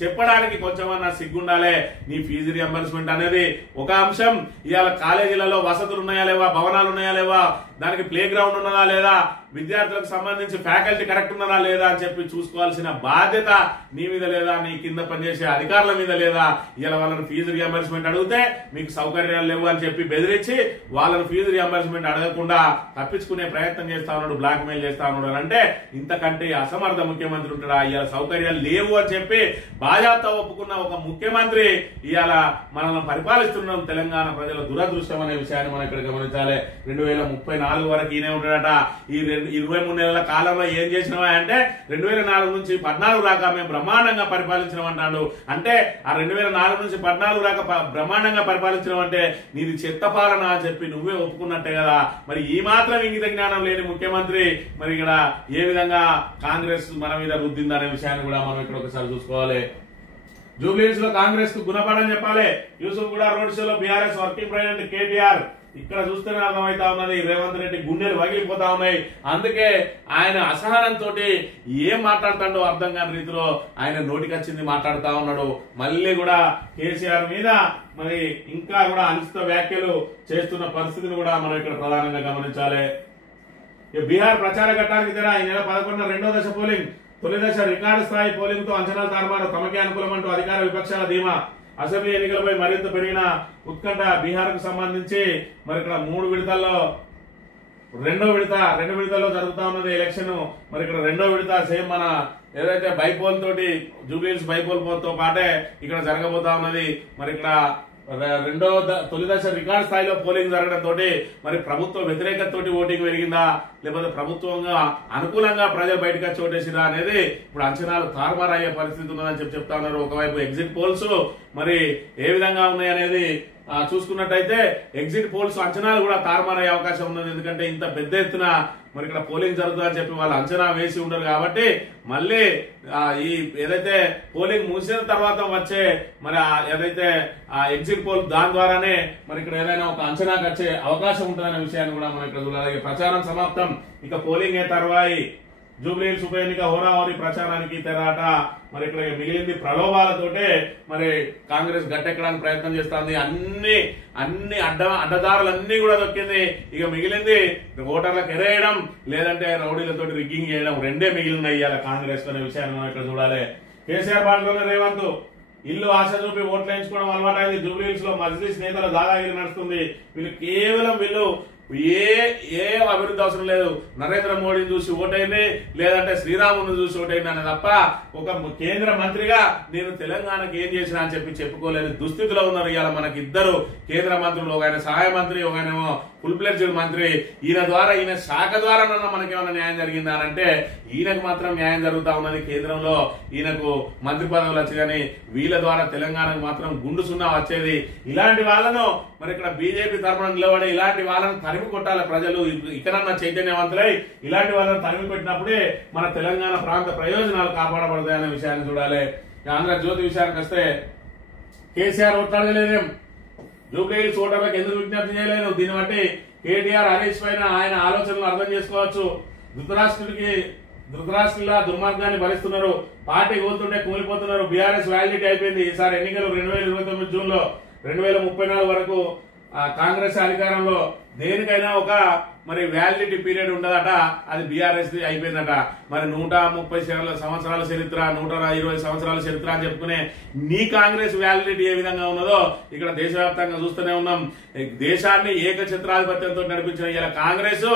చెప్పడానికి కొంచెమన్నా సిగ్గుండాలే. నీ ఫీజు రియంబర్స్మెంట్ అనేది ఒక అంశం, ఇవాళ కాలేజీలలో వసతులు ఉన్నాయా లేవా, భవనాలు ఉన్నాయా లేవా, దానికి ప్లే గ్రౌండ్ ఉన్నదా లేదా, విద్యార్థులకు సంబంధించి ఫ్యాకల్టీ కరెక్ట్ ఉన్నదా లేదా అని చూసుకోవాల్సిన బాధ్యత నీ మీద లేదా, నీ కింద పనిచేసే అధికారుల మీద లేదా? ఇలా వాళ్ళని ఫీజు రియంబర్స్మెంట్ అడిగితే మీకు సౌకర్యాలు లేవు అని బెదిరించి వాళ్ళని ఫీజు రియంబర్స్మెంట్ అడగకుండా తప్పించుకునే ప్రయత్నం చేస్తా ఉన్నాడు, బ్లాక్ మెయిల్ చేస్తా ఉన్నాడు. అంటే ఇంతకంటే అసమర్థ ముఖ్యమంత్రి ఉంటాడా? ఇవాళ సౌకర్యాలు లేవు అని బాజాప్తా ఒప్పుకున్న ఒక ముఖ్యమంత్రి ఇవాళ మనల్ని పరిపాలిస్తున్నాం. తెలంగాణ ప్రజల దురదృష్టం అనే విషయాన్ని మనం ఇక్కడ గమనించాలి. 2034 వరకు ఈయనే ఉంటాడట. ఈ 23 నెలల కాలంలో ఏం చేసినావా అంటే 2004 నుంచి 14 దాకా మేము బ్రహ్మాండంగా పరిపాలించడం అంటాడు. అంటే ఆ 2004 నుంచి 14 దాకా బ్రహ్మాండంగా పరిపాలించడం అంటే నీది చెత్త పాలన అని నువ్వే ఒప్పుకున్నట్టే కదా. మరి ఈ మాత్రం ఇంగిత జ్ఞానం లేని ముఖ్యమంత్రి మరి ఇక్కడ ఏ విధంగా కాంగ్రెస్ మన మీద రుద్దిందనే విషయాన్ని కూడా మనం ఇక్కడ ఒకసారి చూసుకోవాలి. జూబ్లీహిల్స్ లో కాంగ్రెస్ కు గుణపాఠం చెప్పాలి. యూసుఫ్ కూడా రోడ్ షోలో బీఆర్ఎస్ వర్కింగ్ ప్రెసిడెంట్ కేటీఆర్ ఇక్కడ చూస్తేనే అర్థమైతా ఉన్నది, రేవంత్ రెడ్డి గుండెలు పగిలిపోతా ఉన్నాయి. అందుకే ఆయన అసహనంతో ఏం మాట్లాడుతాడో అర్థం కాని రీతిలో ఆయన నోటికొచ్చింది మాట్లాడుతా ఉన్నాడు. మళ్ళీ కూడా కేసీఆర్ మీద మరి ఇంకా కూడా అనుచిత వ్యాఖ్యలు చేస్తున్న పరిస్థితిని కూడా మనం ఇక్కడ ప్రధానంగా గమనించాలి. బీహార్ ప్రచార ఘట్టానికి తెర. ఈ నెల 11న 2వ దశ పోలింగ్. తొలి దశ రికార్డు స్థాయి పోలింగ్ తో అంచనాలు తారుమారు, తమకే అనుకూలం అంటూ అధికార విపక్షాల ధీమా. అసెంబ్లీ ఎన్నికలపై మరింత పెరిగిన ఉత్కంఠ. బీహార్ కు సంబంధించి మరి ఇక్కడ 3 విడతల్లో రెండు విడతల్లో జరుగుతా ఉన్నది ఎలక్షన్. మరి ఇక్కడ 2వ విడత సేమ్ మన ఏదైతే బైపోల్ తోటి జూబ్లీహిల్స్ బైపోల్ తో పాటే ఇక్కడ జరగబోతా ఉన్నది. మరి ఇక్కడ తొలి దశ రికార్డు స్థాయిలో పోలింగ్ జరగడంతో మరి ప్రభుత్వ వ్యతిరేకతతోటి ఓటింగ్ పెరిగిందా లేకపోతే ప్రభుత్వంగా అనుకూలంగా ప్రజలు బయటకు వచ్చి ఓటేసిరా అనేది ఇప్పుడు అంచనాలు తారుమారయ్యే పరిస్థితి ఉన్నదని చెప్తా ఉన్నారు. ఒకవైపు ఎగ్జిట్ పోల్స్ మరి ఏ విధంగా ఉన్నాయి అనేది చూసుకున్నట్టయితే ఎగ్జిట్ పోల్స్ అంచనాలు కూడా తారుమారయ్యే అవకాశం ఉన్నది. ఎందుకంటే ఇంత పెద్ద ఎత్తున మరి ఇక్కడ పోలింగ్ జరుగుతుందని వాళ్ళు అంచనా వేసి ఉండరు. కాబట్టి మళ్ళీ ఈ ఏదైతే పోలింగ్ ముగిసిన తర్వాత వచ్చే మరి ఏదైతే ఎగ్జిట్ పోల్ దాని ద్వారానే మరి ఇక్కడ ఏదైనా ఒక అంచనాకు వచ్చే అవకాశం ఉంటుందనే విషయాన్ని కూడా మనం ఇక్కడ చూడాలి. ప్రచారం సమాప్తం, ఇక పోలింగ్ తర్వాయి. జూబ్లీహిల్స్ ఉప ఎన్నిక హోరాహోరీ ప్రచారానికి తెరాట. మరి ఇక్కడ మిగిలింది ప్రలోభాలతోటే మరి కాంగ్రెస్ గట్టెక్కడానికి ప్రయత్నం చేస్తుంది. అన్ని అడ్డదారులన్నీ కూడా దొక్కింది. ఇక మిగిలింది ఓటర్లకు ఎరేయడం లేదంటే రౌడీలతో రిగ్గింగ్ చేయడం, రెండే మిగిలినాయి ఇవాళ కాంగ్రెస్ అనే విషయాన్ని మనం ఇక్కడ చూడాలి. కేసీఆర్ బాటలోనే రేవంత్. ఇల్లు ఆశ చూపి ఓట్లు వేయించుకోవడం అలవాటైంది. జూబ్లీహిల్స్ లో మజ్లిస్ నేతల దాదాగిరి నడుస్తుంది. వీళ్ళు ఏ అభివృద్ధి అవసరం లేదు. నరేంద్ర మోడీని చూసి ఓటైంది లేదంటే శ్రీరాముని చూసి ఓటైంది అనే తప్ప ఒక కేంద్ర మంత్రిగా నేను తెలంగాణకు ఏం చేసినా అని చెప్పుకోలేదు దుస్థితిలో ఉన్నారు. ఇవాళ మనకి ఇద్దరు కేంద్ర మంత్రులు, ఒక ఆయన సహాయ మంత్రి, ఒక ఆయనేమో ఫుల్ ఫ్లెడ్జ్డ్ మంత్రి. ఈయన శాఖ ద్వారా మనకేమైనా న్యాయం జరిగిందా అంటే ఈయనకు మాత్రం న్యాయం జరుగుతా ఉన్నది. కేంద్రంలో ఈయనకు మంత్రి పదవులు వచ్చి కానీ వీళ్ళ ద్వారా తెలంగాణకు మాత్రం గుండు సున్నా వచ్చేది. ఇలాంటి వాళ్ళను మరి ఇక్కడ బీజేపీ తరఫున నిలబడి ఇలాంటి వాళ్ళను తరిమి కొట్టాలి ప్రజలు. ఇకనన్నా చైతన్యవంతులై ఇలాంటి వాళ్ళని తరిమి పెట్టినప్పుడే మన తెలంగాణ ప్రాంత ప్రయోజనాలు కాపాడబడతాయనే విషయాన్ని చూడాలి. ఆంధ్రజ్యోతి విషయానికి వస్తే కేసీఆర్ ఓట్లాడలేదేం, జూబ్లీహిల్స్ ఓటర్లకు ఎందుకు విజ్ఞప్తి చేయలేదు? దీన్ని బట్టి కేటీఆర్ హరీష్ పైన ఆయన ఆలోచనలు అర్థం చేసుకోవచ్చు. ధృతరాష్ట్రుల దుర్మార్గాన్ని భరిస్తున్నారు. పార్టీ కూలుతుంటే కూలిపోతున్నారు. బీఆర్ఎస్ వ్యాలిడిటీ అయిపోయింది. ఈసారి ఎన్నికలు 2029 జూన్ లో 2034 వరకు కాంగ్రెస్ అధికారంలో దేనికైనా ఒక మరి వ్యాలిడిటీ పీరియడ్ ఉండదట, అది బీఆర్ఎస్ అయిపోయిందట. మరి 130 సంవత్సరాల చరిత్ర, 120 సంవత్సరాల చరిత్ర అని చెప్పుకునే నీ కాంగ్రెస్ వ్యాలిడిటీ ఏ విధంగా ఉన్నదో ఇక్కడ దేశవ్యాప్తంగా చూస్తూనే ఉన్నాం. దేశాన్ని ఏకఛత్రాధిపత్యంతో నడిపించిన ఇలా కాంగ్రెస్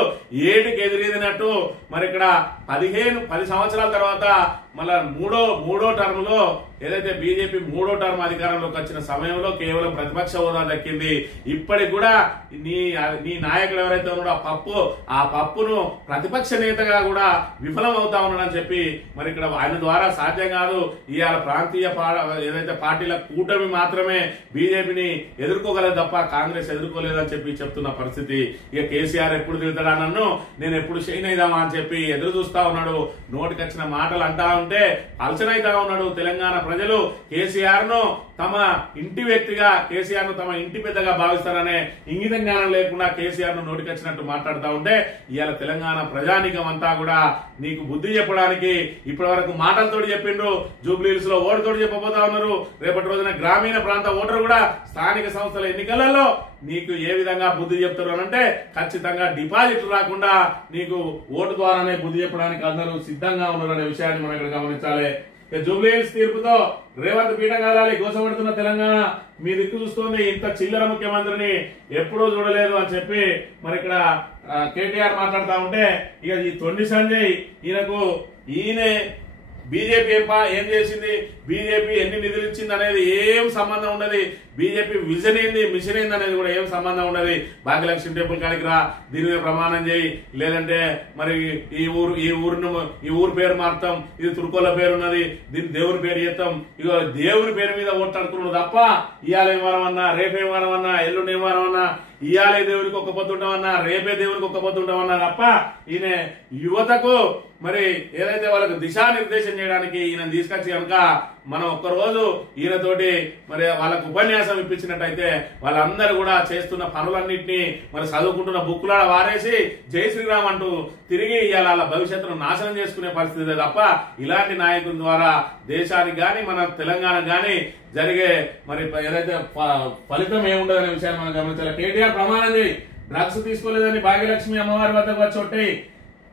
ఏటికి ఎదిరినట్టు మరి ఇక్కడ 10 సంవత్సరాల తర్వాత మళ్ళా మూడో టర్మ్ లో ఏదైతే బీజేపీ మూడో టర్మ్ అధికారంలోకి వచ్చిన సమయంలో కేవలం ప్రతిపక్ష హోదా దక్కింది. ఇప్పటికి కూడా నీ నాయకుడు ఎవరైతే ఉన్నాడో ఆ పప్పును ప్రతిపక్ష నేతగా కూడా విఫలం అవుతా ఉన్నాడని చెప్పి మరి ఇక్కడ ఆయన ద్వారా సాధ్యం కాదు. ఇవాళ ప్రాంతీయ ఏదైతే పార్టీల కూటమి మాత్రమే బీజేపీని ఎదుర్కోగలదు తప్ప కాంగ్రెస్ ఎదుర్కోలేదని చెప్పి చెప్తున్న పరిస్థితి. ఇక కేసీఆర్ ఎప్పుడు తిడతాడా నన్ను, నేను ఎప్పుడు షైన్ అయిదామా అని చెప్పి ఎదురు చూస్తా ఉన్నాడు. నోటికి వచ్చిన మాటలు అంటా ఉంటే అలసనైతా ఉన్నాడు. తెలంగాణ ప్రజలు కేసీఆర్ ను తమ ఇంటి వ్యక్తిగా, కేసీఆర్ ను తమ ఇంటి పెద్దగా భావిస్తారనే ఇంగిత జ్ఞానం లేకుండా కేసీఆర్ ను నోటికొచ్చినట్టు మాట్లాడుతూ ఉంటే ఇవాళ తెలంగాణ ప్రజానీకం అంతా కూడా నీకు బుద్ధి చెప్పడానికి ఇప్పటి వరకు మాటలతోటి చెప్పిండ్రు, జూబ్లీహిల్స్ లో ఓటుతోటి చెప్పబోతా ఉన్నారు. రేపటి రోజున గ్రామీణ ప్రాంత ఓటరు కూడా స్థానిక సంస్థల ఎన్నికలలో నీకు ఏ విధంగా బుద్ధి చెప్తారు అనంటే ఖచ్చితంగా డిపాజిట్లు రాకుండా నీకు ఓటు ద్వారానే బుద్ధి చెప్పడానికి అందరూ సిద్ధంగా ఉన్నారనే విషయాన్ని మనం ఇక్కడ గమనించాలి. జూబ్లీహిల్స్ తీర్పుతో రేవంత్ పీఠం కదలాలి, గోసపడుతున్న తెలంగాణ మీ దిక్కు చూస్తుంది, ఇంత చిల్లర ముఖ్యమంత్రిని ఎప్పుడూ చూడలేదు అని చెప్పి మరి ఇక్కడ కేటీఆర్ మాట్లాడుతూ ఉంటే ఇక ఈ తొండి సంజయ్ ఈయనే బీజేపీ ఏం చేసింది, బీజేపీ ఎన్ని నిధులు ఇచ్చింది అనేది ఏం సంబంధం ఉండదు. బీజేపీ విజన్ ఏంది, మిషన్ ఏంది అనేది కూడా ఏం సంబంధం ఉండదు. భాగ్యలక్ష్మి టెంపుల్ కాడికి రా, దీని మీద ప్రమాణం చేయి, లేదంటే మరి ఈ ఊరు పేరు మారుతాం, ఇది తుర్కోల పేరు ఉన్నది, దీని దేవుని పేరు చేస్తాం, ఇగో దేవుని పేరు మీద ఓట్లాడుకున్నాడు తప్ప ఇవాళ ఏం వారం అన్నా, రేపేం వారం అన్నా, ఎల్లుండి ఏం వారం అన్నా, ఇవాళే దేవునికి ఒక్క పొద్దు ఉంటామన్నా, రేపే దేవునికి ఒక్క పొద్దు ఉంటామన్నా తప్ప ఈయన యువతకు మరి ఏదైతే వాళ్ళకు దిశానిర్దేశం చేయడానికి ఈయన తీసుకొచ్చి కనుక మనం ఒక్కరోజు ఈయనతోటి మరి వాళ్ళకు ఉపన్యాసం ఇప్పించినట్టయితే వాళ్ళందరూ కూడా చేస్తున్న పనులన్నింటినీ మరి చదువుకుంటున్న బుక్కులాడ వారేసి జై శ్రీరామ్ అంటూ తిరిగి ఇవాళ వాళ్ళ భవిష్యత్తును నాశనం చేసుకునే పరిస్థితి తప్ప ఇలాంటి నాయకుల ద్వారా దేశానికి గాని మన తెలంగాణకు గాని జరిగే మరి ఏదైతే ఫలితం ఏముండదనే విషయాన్ని మనం గమనించాలి. కేటీఆర్ ప్రమాణం చేయి, డ్రగ్స్ తీసుకోలేదని భాగ్యలక్ష్మి అమ్మవారి వద్దకు వచ్చి ఒట్టి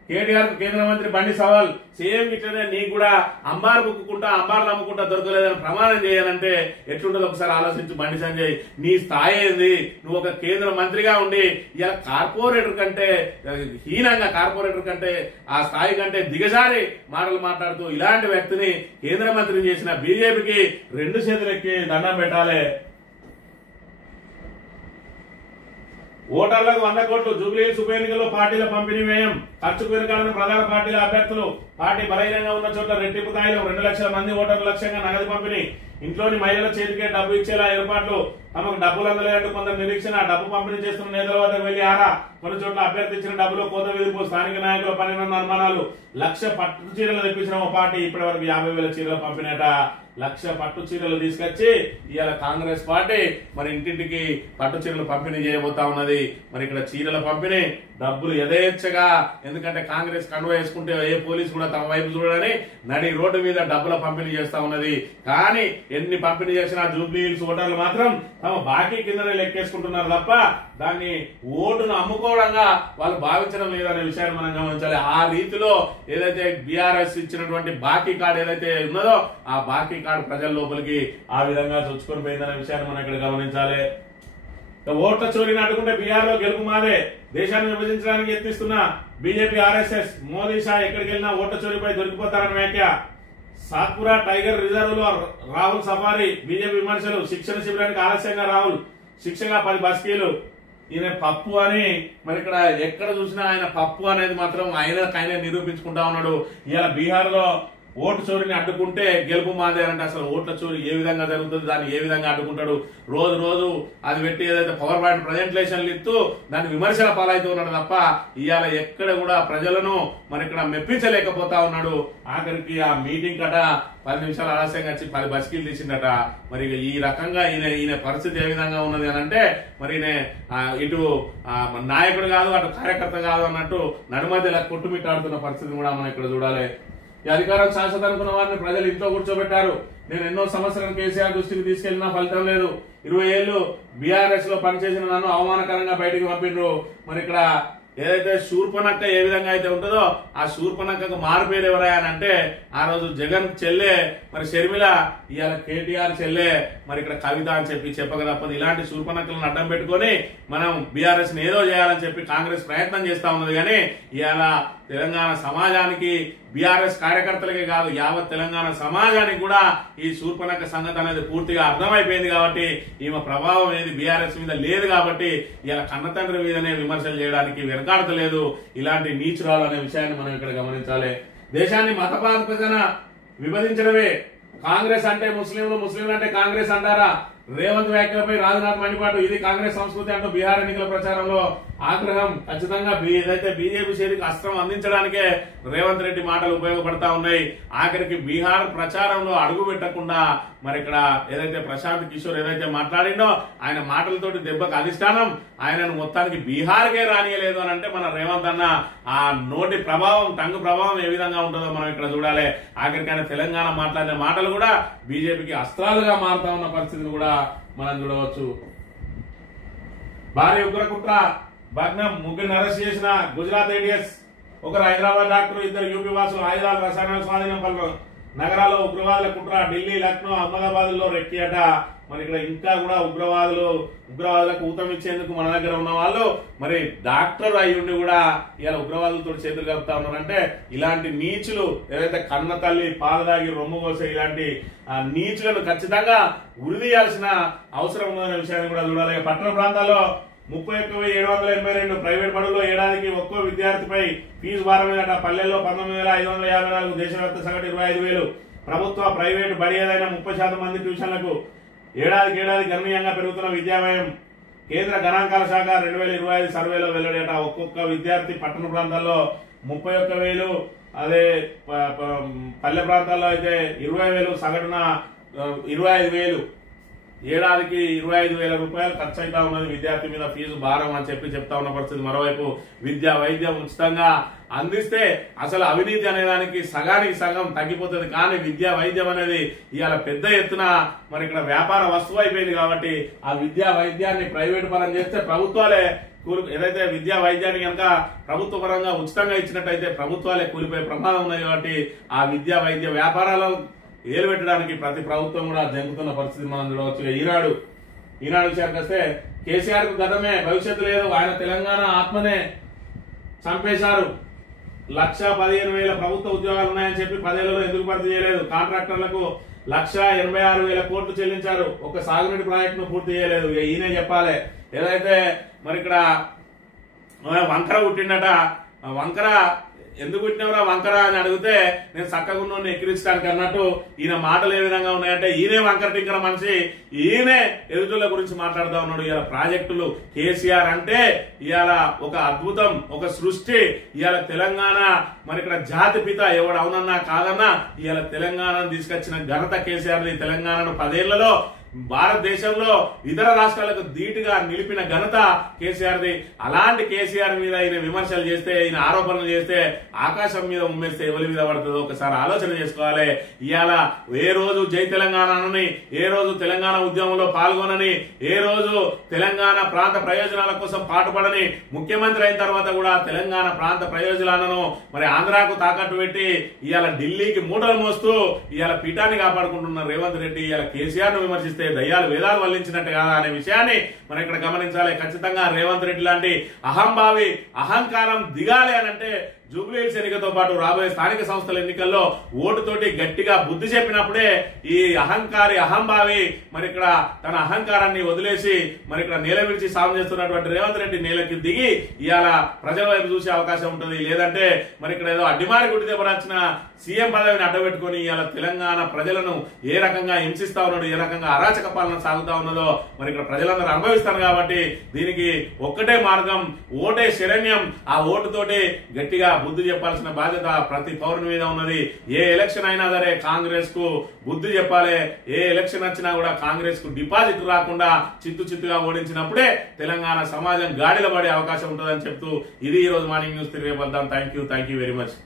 కేటీఆర్ కు కేంద్ర మంత్రి బండి సవాల్, సేమ్ ఇట్లనే నీకు కూడా అంబార్ బుక్కుంటా అంబార్లు అమ్ముకుంటా దొరకలేదని ప్రమాణం చేయాలంటే ఎట్లుంటది ఒకసారి ఆలోచించు. బండి సంజయ్ నీ స్థాయి ఏంది, నువ్వు ఒక కేంద్ర మంత్రిగా ఉండి ఇలా కార్పొరేటర్ కంటే హీనంగా, కార్పొరేటర్ కంటే ఆ స్థాయి కంటే దిగజారి మాటలు మాట్లాడుతూ ఇలాంటి వ్యక్తిని కేంద్ర మంత్రిని చేసిన బీజేపీకి 2 చేతులెక్కి దండం పెట్టాలి. ఓటర్లకు 100 కోట్లు జూబ్లీహిల్స్ ఉప ఎన్నికల్లో పార్టీల పంపిణీ వ్యయం, ఖర్చు పెరగాలని ప్రధాన పార్టీల అభ్యర్థులు, పార్టీ బలహీనంగా ఉన్న చోట్ల రెట్టింపు స్థాయిలో 2 లక్షల మంది ఓటర్ల లక్ష్యంగా నగదు పంపిణీ, ఇంట్లోని మహిళల చేతికే డబ్బు ఇచ్చేలా ఏర్పాట్లు, తమకు డబ్బులు అందలేదంటూ కొందరు నిరీక్షణ, డబ్బు పంపిణీ చేస్తున్న నేతల వద్దకు వెళ్లి ఆరా, కొన్ని చోట్ల అభ్యర్థించిన డబ్బులో కోత విధింపు, స్థానిక నాయకుల పనిన అనుమానాలు, 1,00,000 పట్టు చీరలు తెప్పించిన ఒక పార్టీ ఇప్పటి వరకు 50,000 చీరలు పంపినట. 1,00,000 పట్టు చీరలు తీసుకొచ్చి ఇవాళ కాంగ్రెస్ పార్టీ మరి ఇంటింటికి పట్టు చీరలు పంపిణీ చేయబోతా ఉన్నది. మరి ఇక్కడ చీరల పంపిణీ, డబ్బులు యథేచ్ఛగా, ఎందుకంటే కాంగ్రెస్ కండువా వేసుకుంటే ఏ పోలీసు కూడా తమ వైపు చూడని నడి రోడ్డు మీద డబ్బుల పంపిణీ చేస్తా ఉన్నది. కానీ ఎన్ని పంపిణీ చేసినా జూబ్లీహిల్స్ ఓటర్లు మాత్రం తమ బాకీ కిందనే లెక్కేసుకుంటున్నారు తప్ప దాన్ని ఓటును అమ్ముకోవడంగా వాళ్ళు భావించడం లేదనే విషయాన్ని మనం గమనించాలి. ఆ రీతిలో ఏదైతే బీఆర్ఎస్ ఇచ్చినటువంటి బాకీ కార్డు ఏదైతే ఉన్నదో ఆ బాకీ కార్డు ప్రజల లోపలికి ఆ విధంగా చొచ్చుకొని పోయిందనే విషయాన్ని మనం ఇక్కడ గమనించాలి. ఓట్ల చోరీని అడ్డుకుంటే బీహార్ లో గెలుపు మాదే, దేశాన్ని విభజించడానికి యత్నిస్తున్న బీజేపీ ఆర్ఎస్ఎస్, మోదీ షా ఎక్కడికి వెళ్ళినా ఓట్ల చోరీపై దొరికిపోతారని వ్యాఖ్య. సాత్పురా టైగర్ రిజర్వ్ లో రాహుల్ సఫారీ, బీజేపీ విమర్శలు, శిక్షణ శిబిరానికి ఆలస్యంగా రాహుల్, శిక్షగా 10 బస్కీలు. ఈయన పప్పు అని మరి ఇక్కడ ఎక్కడ చూసినా ఆయన పప్పు అనేది మాత్రం ఆయనే నిరూపించుకుంటా ఉన్నాడు. ఇవాళ బీహార్ లో ఓటు చోరీని అడ్డుకుంటే గెలుపు మాదే అంటే అసలు ఓట్ల చోరీ ఏ విధంగా జరుగుతుంది, దాన్ని ఏ విధంగా అడ్డుకుంటాడు, రోజు అది పెట్టి ఏదైతే పవర్ పాయింట్ ప్రజెంటేషన్లు ఇస్తూ దాన్ని విమర్శల పాలవుతూ ఉన్నాడు తప్ప ఇవాళ ఎక్కడ కూడా ప్రజలను మరి ఇక్కడ మెప్పించలేకపోతా ఉన్నాడు. ఆఖరికి ఆ మీటింగ్ కట 10 నిమిషాలు ఆలస్యంగా వచ్చి 10 బస్కీలు తీసిందట. మరి ఈ రకంగా ఈయన పరిస్థితి ఏ విధంగా ఉన్నది అని అంటే మరి ఇటు నాయకుడు కాదు అటు కార్యకర్త కాదు అన్నట్టు నడుమధ్యలా కొట్టుమిట్టాడుతున్న పరిస్థితిని కూడా మనం ఇక్కడ చూడాలి. ఈ అధికారం శాశ్వత అనుకున్న వారిని ప్రజలు ఇంట్లో కూర్చోబెట్టారు. నేను ఎన్నో సమస్యలను కేసీఆర్ దృష్టికి తీసుకెళ్లినా ఫలితం లేదు. 20 ఏళ్ళు బీఆర్ఎస్ లో పనిచేసిన నన్ను అవమానకరంగా బయటికి పంపిండ్రు. మరి ఇక్కడ ఏదైతే శూర్పణక్క ఏ విధంగా అయితే ఉంటుందో ఆ శూర్పణక్కకు మారుపేరు ఎవరా అని అంటే ఆ రోజు జగన్ చెల్లె మరి షర్మిల, ఇవాళ కేటీఆర్ చెల్లె మరి ఇక్కడ కవిత అని చెప్పి చెప్పక తప్పదు. ఇలాంటి శూర్పణక్కలను అడ్డం పెట్టుకొని మనం బీఆర్ఎస్ ని ఏదో చేయాలని చెప్పి కాంగ్రెస్ ప్రయత్నం చేస్తా ఉన్నది. కానీ ఇవాళ తెలంగాణ సమాజానికి బీఆర్ఎస్ కార్యకర్తలకే కాదు యావత్ తెలంగాణ సమాజానికి కూడా ఈ శూర్పణక్క సంగతి అనేది పూర్తిగా అర్థమైపోయింది. కాబట్టి ఈమె ప్రభావం ఏది బీఆర్ఎస్ మీద లేదు. కాబట్టి ఇలా కన్నతండ్రి మీదనే విమర్శలు చేయడానికి వెనకాడతలేదు. ఇలాంటి నీచురాలు అనే విషయాన్ని మనం ఇక్కడ గమనించాలి. దేశాన్ని మత ప్రాతిపదికన విభజించడమే కాంగ్రెస్ అంటే ముస్లింలు, ముస్లింలు అంటే కాంగ్రెస్ అంటారా? రేవంత్ వ్యాఖ్యలపై రాజ్నాథ్ మండిపాటు. ఇది కాంగ్రెస్ సంస్కృతి అంటూ బీహార్ ఎన్నికల ప్రచారంలో ఆగ్రహం. ఖచ్చితంగా ఏదైతే బీజేపీ చేతికి అస్త్రం అందించడానికే రేవంత్ రెడ్డి మాటలు ఉపయోగపడతా ఉన్నాయి. ఆఖరికి బీహార్ ప్రచారంలో అడుగు పెట్టకుండా మరి ఇక్కడ ఏదైతే ప్రశాంత్ కిషోర్ ఏదైతే మాట్లాడిండో ఆయన మాటలతోటి దెబ్బకు అధిష్టానం ఆయనను మొత్తానికి బీహార్కే రానియలేదు అని అంటే మన రేవంత్ అన్న ఆ నోటి ప్రభావం, టంగు ప్రభావం ఏ విధంగా ఉంటుందో మనం ఇక్కడ చూడాలి. ఆఖరికి ఆయన తెలంగాణ మాట్లాడిన మాటలు కూడా బీజేపీకి అస్త్రాలుగా మారుతా ఉన్న పరిస్థితిని కూడా మనం చూడవచ్చు. భారీ ఉగ్రకుట్ర భగ్నం, ముగ్గురిని అరెస్ట్ చేసిన గుజరాత్ ఏడిఎస్. ఒకరు హైదరాబాద్ డాక్టర్, 2 యూపీ వాసులు. ఆయుధాలు, రసాయనాల స్వాధీనం. పలు నగరాల్లో ఉగ్రవాదుల కుట్ర. ఢిల్లీ, లక్నో, అహ్మదాబాద్ లో రెక్కి అట. మరి ఇక్కడ ఇంకా కూడా ఉగ్రవాదులకు ఊతం ఇచ్చేందుకు మన దగ్గర ఉన్న వాళ్ళు మరి డాక్టర్ అయ్యుండి కూడా ఇలా ఉగ్రవాదులతో చేతులు కలుపుతా ఉన్నారంటే ఇలాంటి నీచులు ఏదైతే కన్న తల్లి పాలు దాగి రొమ్ము కోసే ఇలాంటి నీచులను ఖచ్చితంగా ఉరిదీయాల్సిన అవసరం ఉందనే విషయాన్ని కూడా చూడాలి. పట్టణ ప్రాంతాల్లో 31,782 ప్రైవేట్ బడుల్లో ఏడాదికి ఒక్కో విద్యార్థిపై ఫీజు భారం మీదట. పల్లెల్లో 19,554, దేశవ్యాప్త సగటు 25,000. ప్రభుత్వ ప్రైవేటు బడి ఏదైనా 30% మంది ట్యూషన్లకు. ఏడాది గణనీయంగా పెరుగుతున్న విద్యా వ్యయం. కేంద్ర గణాంకాల శాఖ 2025 సర్వేలో వెల్లడేట. ఒక్కొక్క విద్యార్థి పట్టణ ప్రాంతాల్లో 31,000, అదే పల్లె ప్రాంతాల్లో అయితే 20,000, సగటున 25,000. ఏడాదికి 25,000 రూపాయలు ఖర్చు అవుతా ఉన్నది విద్యార్థి మీద ఫీజు భారం అని చెప్తా ఉన్న పరిస్థితి. మరోవైపు విద్యా వైద్యం ఉచితంగా అందిస్తే అసలు అవినీతి అనే దానికి సగానికి సగం తగ్గిపోతుంది. కానీ విద్యా వైద్యం అనేది ఇవాళ పెద్ద ఎత్తున మరి ఇక్కడ వ్యాపార వస్తువు అయిపోయింది. కాబట్టి ఆ విద్యా వైద్యాన్ని ప్రైవేట్ పరం చేస్తే ప్రభుత్వాలే ఏదైతే విద్యా వైద్యాన్ని కనుక ప్రభుత్వ పరంగా ఉచితంగా ఇచ్చినట్టయితే ప్రభుత్వాలే కూలిపోయే ప్రమాదం ఉన్నాయి. కాబట్టి ఆ విద్యా వైద్య వ్యాపారాలు ఏలు పెట్టడానికి ప్రతి ప్రభుత్వం కూడా జంకుతున్న పరిస్థితి మనం చూడవచ్చు. ఈనాడు విషయానికి వస్తే కేసీఆర్ కు గతమే భవిష్యత్తు లేదు. ఆయన తెలంగాణ ఆత్మనే చంపేశారు. 1,15,000 ప్రభుత్వ ఉద్యోగాలు ఉన్నాయని చెప్పి 10 ఏళ్లలో ఎందుకు భర్తీ చేయలేదు? కాంట్రాక్టర్లకు 1,86,000 కోట్లు చెల్లించారు. ఒక సాగునీటి ప్రాజెక్ట్ ను పూర్తి చేయలేదు. ఈయనే చెప్పాలి. ఏదైతే మరి ఇక్కడ వంకర పుట్టిండట. వంకర ఎందుకు పుట్టినవరా వంకర అని అడిగితే నేను చక్కగున్నోని ఎక్కిరించడానికి అన్నట్టు ఈయన మాటలు ఏ విధంగా ఉన్నాయంటే ఈయనే వంకర టింకర మనిషి, ఈయనే ఎదుటిల గురించి మాట్లాడుతూ ఉన్నాడు. ఇవాళ ప్రాజెక్టులు కేసీఆర్ అంటే ఇవాళ ఒక అద్భుతం, ఒక సృష్టి. ఇవాళ తెలంగాణ మరి ఇక్కడ జాతి పిత ఎవడు అవునన్నా కాదన్నా ఇవాళ తెలంగాణను తీసుకొచ్చిన ఘనత కేసీఆర్ది. తెలంగాణను 10 ఏళ్లలో భారతదేశంలో ఇతర రాష్ట్రాలకు ధీటుగా నిలిపిన ఘనత కేసీఆర్ది. అలాంటి కేసీఆర్ మీద ఈయన విమర్శలు చేస్తే, ఈయన ఆరోపణలు చేస్తే ఆకాశం మీద ఉమ్మేస్తే ఎవరి మీద పడుతుందో ఒకసారి ఆలోచన చేసుకోవాలి. ఇవాళ ఏ రోజు జై తెలంగాణ అనని, ఏ రోజు తెలంగాణ ఉద్యమంలో పాల్గొనని, ఏ రోజు తెలంగాణ ప్రాంత ప్రయోజనాల కోసం పాటుపడని ముఖ్యమంత్రి అయిన తర్వాత కూడా తెలంగాణ ప్రాంత ప్రయోజనాలను మరి ఆంధ్రాకు తాకట్టు పెట్టి ఇవాళ ఢిల్లీకి మూటలు మోస్తూ ఇవాళ పీఠాన్ని కాపాడుకుంటున్న రేవంత్ రెడ్డి ఇవాళ కేసీఆర్ ను విమర్శిస్తే దయ్యాలు వేదాలు వల్లించినట్టు కాదా అనే విషయాన్ని మనం ఇక్కడ గమనించాలి. ఖచ్చితంగా రేవంత్ రెడ్డి లాంటి అహంభావి అహంకారం దిగాలి అని అంటే జూబ్లీహిల్స్ ఎన్నికతో పాటు రాబోయే స్థానిక సంస్థల ఎన్నికల్లో ఓటుతోటి గట్టిగా బుద్ధి చెప్పినప్పుడే ఈ అహంభావి మరి ఇక్కడ తన అహంకారాన్ని వదిలేసి మరి ఇక్కడ నేల విడిచి సాగు చేస్తున్నటువంటి రేవంత్ రెడ్డి నేలకి దిగి ఇవాళ ప్రజల వైపు చూసే అవకాశం ఉంటుంది. లేదంటే మరి ఇక్కడ ఏదో అడ్డిమారి గుడి దెబ్బరాచిన సీఎం పదవిని అడ్డబెట్టుకుని ఇవాళ తెలంగాణ ప్రజలను ఏ రకంగా హింసిస్తా ఉన్నాడు, ఏ రకంగా అరాచక పాలన సాగుతా ఉన్నదో మరి ఇక్కడ ప్రజలందరూ అనుభవిస్తారు. కాబట్టి దీనికి ఒక్కటే మార్గం, ఓటే శరణ్యం. ఆ ఓటుతోటి గట్టిగా బుద్ధి చెప్పాల్సిన బాధ్యత ప్రతి పౌరుని మీద ఉన్నది. ఏ ఎలక్షన్ అయినా సరే కాంగ్రెస్ కు బుద్ధి చెప్పాలి. ఏ ఎలక్షన్ వచ్చినా కూడా కాంగ్రెస్ కు డిపాజిట్ రాకుండా చిత్తుగా ఓడించినప్పుడే తెలంగాణ సమాజం గాడిలో పడే అవకాశం ఉంటుందని చెప్తూ ఇది ఈ రోజు మార్నింగ్ న్యూస్. తిరిగి వెళ్దాం. Thank you very much.